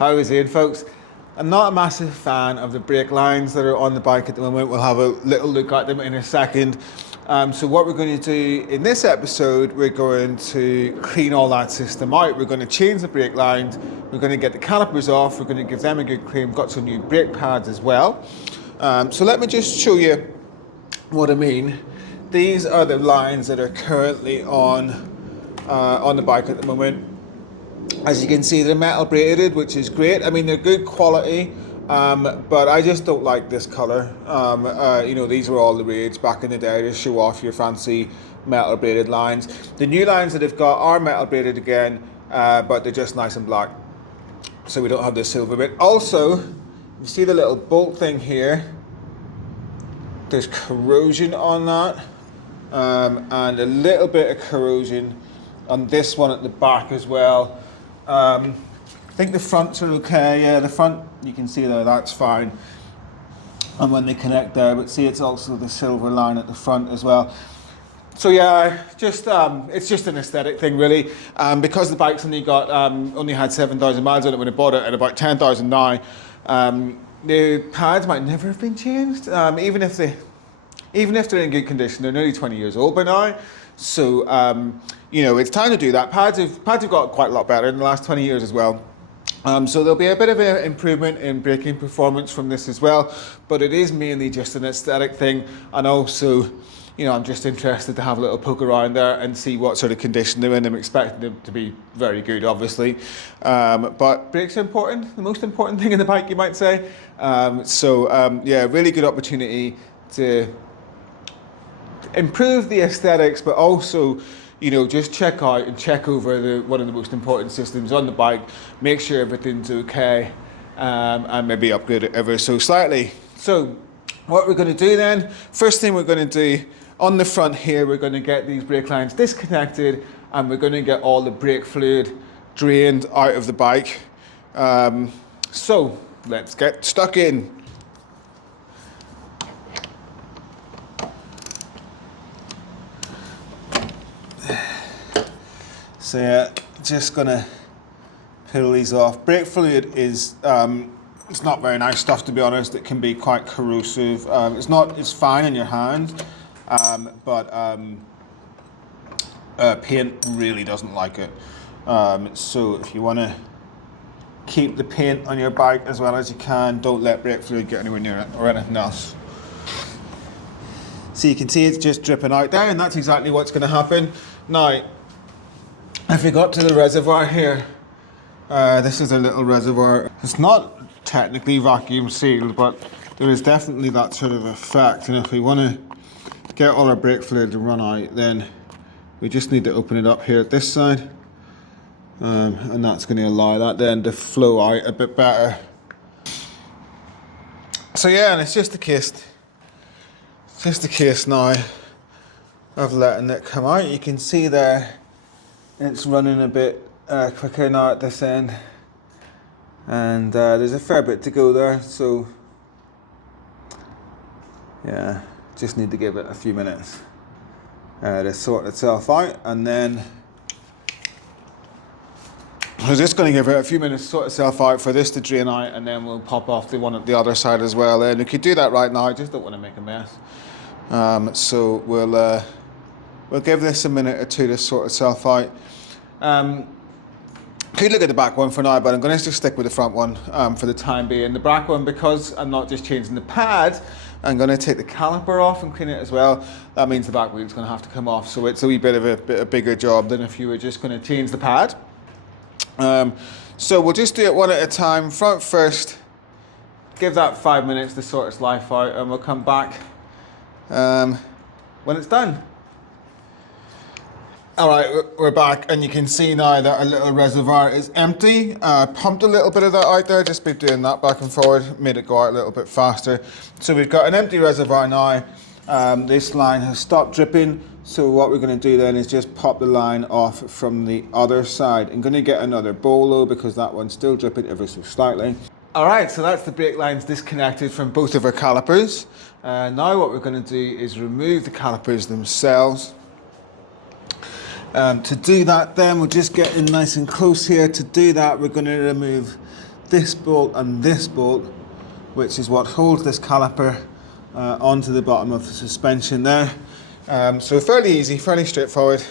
How is it, folks? I'm not a massive fan of the brake lines that are on the bike at the moment. We'll have a little look at them in a second. So what we're going to do in this episode, we're going to clean all that system out. We're going to change the brake lines. We're going to get the calipers off. We're going to give them a good clean. We've got some new brake pads as well. So let me just show you what I mean. These are the lines that are currently on the bike at the moment. As you can see, they're metal braided, which is great. I mean, they're good quality, but I just don't like this color. You know, these were all the rage back in the day to show off your fancy metal braided lines. The new lines that they've got are metal braided again, but they're just nice and black. So we don't have the silver bit. Also, you see the little bolt thing here? There's corrosion on that, and a little bit of corrosion on this one at the back as well. I think the fronts are okay. Yeah, the front, you can see there, that's fine. And when they connect there, but see, it's also the silver line at the front as well. So yeah, just it's just an aesthetic thing, really. Because the bike's only had 7,000 miles on it when I bought it, and about 10,000 now. The pads might never have been changed, even if they're in good condition. They're nearly 20 years old by now. So, you know, it's time to do that. Pads have got quite a lot better in the last 20 years as well. So there'll be a bit of an improvement in braking performance from this as well. But it is mainly just an aesthetic thing. And also, you know, I'm just interested to have a little poke around there and see what sort of condition they're in. I'm expecting them to be very good, obviously. But brakes are important, the most important thing in the bike, you might say. Yeah, really good opportunity to improve the aesthetics, but also, you know, just check out and check over one of the most important systems on the bike, make sure everything's okay, and maybe upgrade it ever so slightly. So what we're going to do then, first thing we're going to do on the front here, we're going to get these brake lines disconnected, and we're going to get all the brake fluid drained out of the bike. So let's get stuck in. So yeah, just gonna peel these off. Brake fluid is it's not very nice stuff, to be honest. It can be quite corrosive. It's fine in your hand, but paint really doesn't like it. So if you want to keep the paint on your bike as well as you can, don't let brake fluid get anywhere near it or anything else. So you can see it's just dripping out there, and that's exactly what's going to happen. Now, if we got to the reservoir here, this is a little reservoir. It's not technically vacuum sealed, but there is definitely that sort of effect. And if we want to get all our brake fluid to run out, then we just need to open it up here at this side. And that's going to allow that then to flow out a bit better. So yeah, and it's just a case now of letting it come out. You can see there, it's running a bit quicker now at this end, and there's a fair bit to go there, so yeah, just need to give it a few minutes to sort itself out, and then we're just going to give it a few minutes to sort itself out for this to drain out, and then we'll pop off the one at the other side as well. And we could do that right now, I just don't want to make a mess. So we'll give this a minute or two to sort itself out. Could look at the back one for now, but I'm going to just stick with the front one for the time being. The back one, because I'm not just changing the pad, I'm going to take the caliper off and clean it as well. That means the back wheel's going to have to come off, so it's a wee bit of a bigger job than if you were just going to change the pad. So we'll just do it one at a time. Front first, give that 5 minutes to sort its life out, and we'll come back when it's done. Alright, we're back, and you can see now that our little reservoir is empty. Pumped a little bit of that out there, just been doing that back and forward, made it go out a little bit faster. So we've got an empty reservoir now. This line has stopped dripping, so what we're going to do then is just pop the line off from the other side. I'm going to get another bolo because that one's still dripping ever so slightly. Alright, so that's the brake lines disconnected from both of our calipers. Now what we're going to do is remove the calipers themselves. To do that then, we'll just get in nice and close here. To do that, we're going to remove this bolt and this bolt, which is what holds this caliper onto the bottom of the suspension there. So fairly easy, fairly straightforward.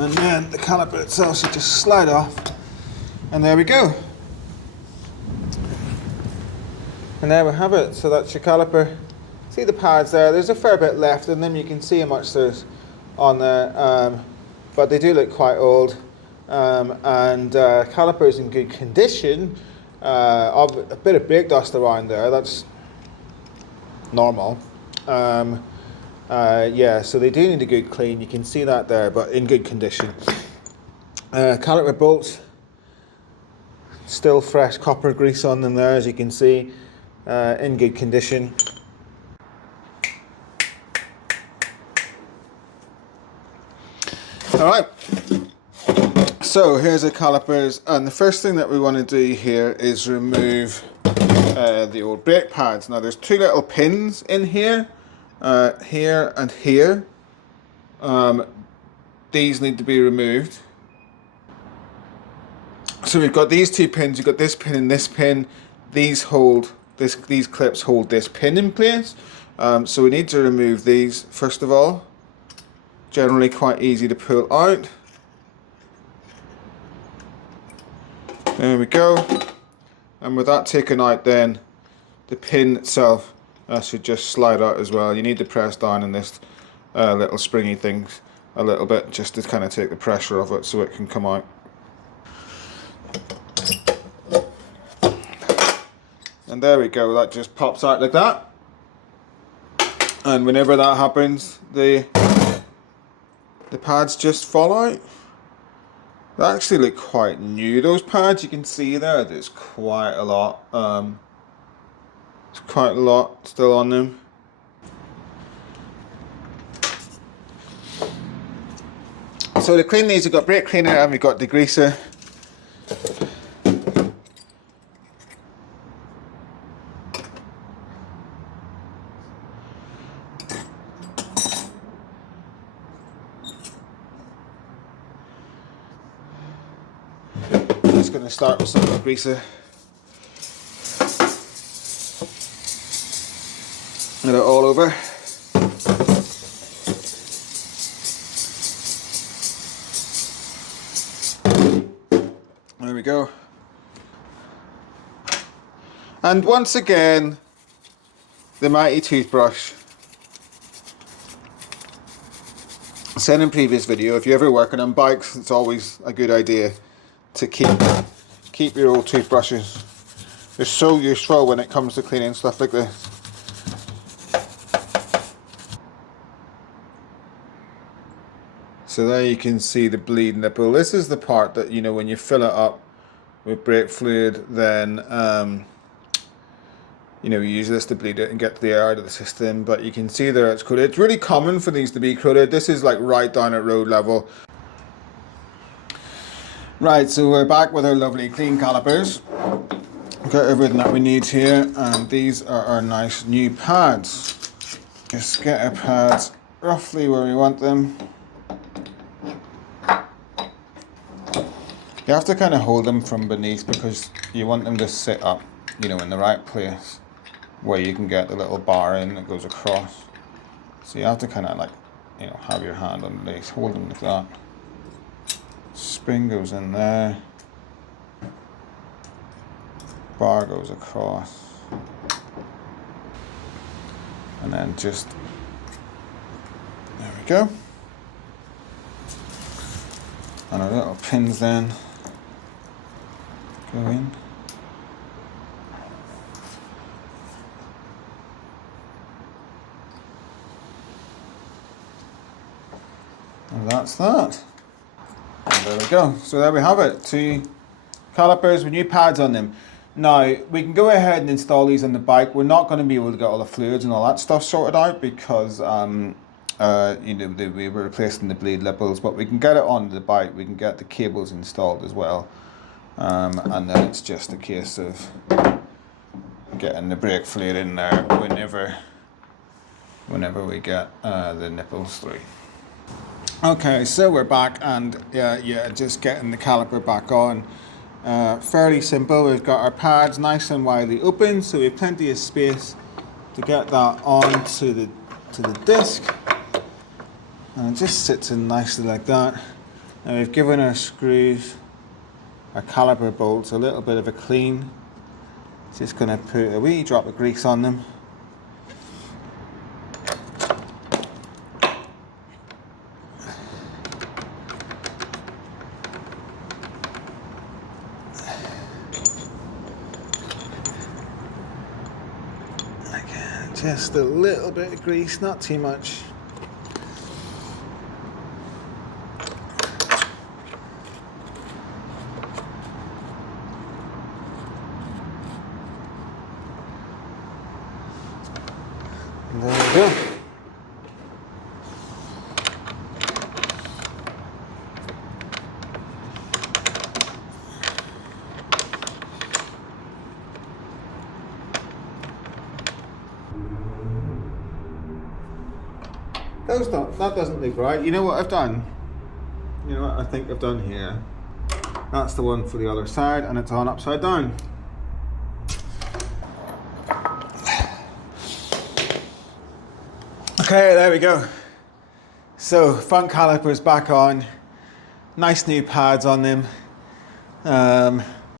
And then the caliper itself should just slide off, and there we go. And there we have it. So that's your caliper. See the pads there, there's a fair bit left in them. You can see how much there's on there, but they do look quite old. Caliper's in good condition. A bit of brake dust around there, that's normal. Yeah, so they do need a good clean. You can see that there, but in good condition. Caliper bolts, still fresh copper grease on them there, as you can see, in good condition. All right, so here's the calipers, and the first thing that we want to do here is remove the old brake pads. Now there's two little pins in here. Here and here. These need to be removed. So we've got these two pins, you've got this pin and this pin. These clips hold this pin in place. So we need to remove these first of all. Generally quite easy to pull out. There we go. And with that taken out, then the pin itself should just slide out as well. You need to press down on this little springy thing a little bit just to kind of take the pressure off it so it can come out. And there we go, that just pops out like that. And whenever that happens, the pads just fall out. They actually look quite new, those pads. You can see there's quite a lot. There's quite a lot still on them. So to clean these, we've got brake cleaner and we've got degreaser. I'm just going to start with some degreaser. Get it all over. There we go. And once again, the mighty toothbrush. I said in previous video, if you're ever working on bikes, it's always a good idea to keep your old toothbrushes. They're so useful when it comes to cleaning stuff like this. So there you can see the bleed nipple. This is the part that, you know, when you fill it up with brake fluid, then you know, you use this to bleed it and get the air out of the system. But you can see there it's corroded. It's really common for these to be corroded. This is like right down at road level. Right, so we're back with our lovely clean calipers. We've got everything that we need here, and these are our nice new pads. Just get our pads roughly where we want them. You have to kind of hold them from beneath because you want them to sit up, you know, in the right place where you can get the little bar in that goes across. So you have to kind of like, you know, have your hand underneath, hold them like that. Spring goes in there. Bar goes across. And then just, there we go. And our little pins then go in. And that's that. And there we go. So there we have it. 2 calipers with new pads on them. Now, we can go ahead and install these on the bike. We're not going to be able to get all the fluids and all that stuff sorted out because we were replacing the bleed nipples, but we can get it on the bike. We can get the cables installed as well. And then it's just a case of getting the brake fluid in there whenever we get the nipples through. Okay, so we're back, and just getting the caliper back on. Fairly simple. We've got our pads nice and widely open, so we have plenty of space to get that onto the disc, and it just sits in nicely like that. And we've given our screws, our caliper bolts, a little bit of a clean. Just going to put a wee drop of grease on them. Just a little bit of grease, not too much. And there we go. That doesn't look right. You know what I've done? You know what I think I've done here? That's the one for the other side, and it's on upside down. Okay, there we go. So front calipers back on. Nice new pads on them.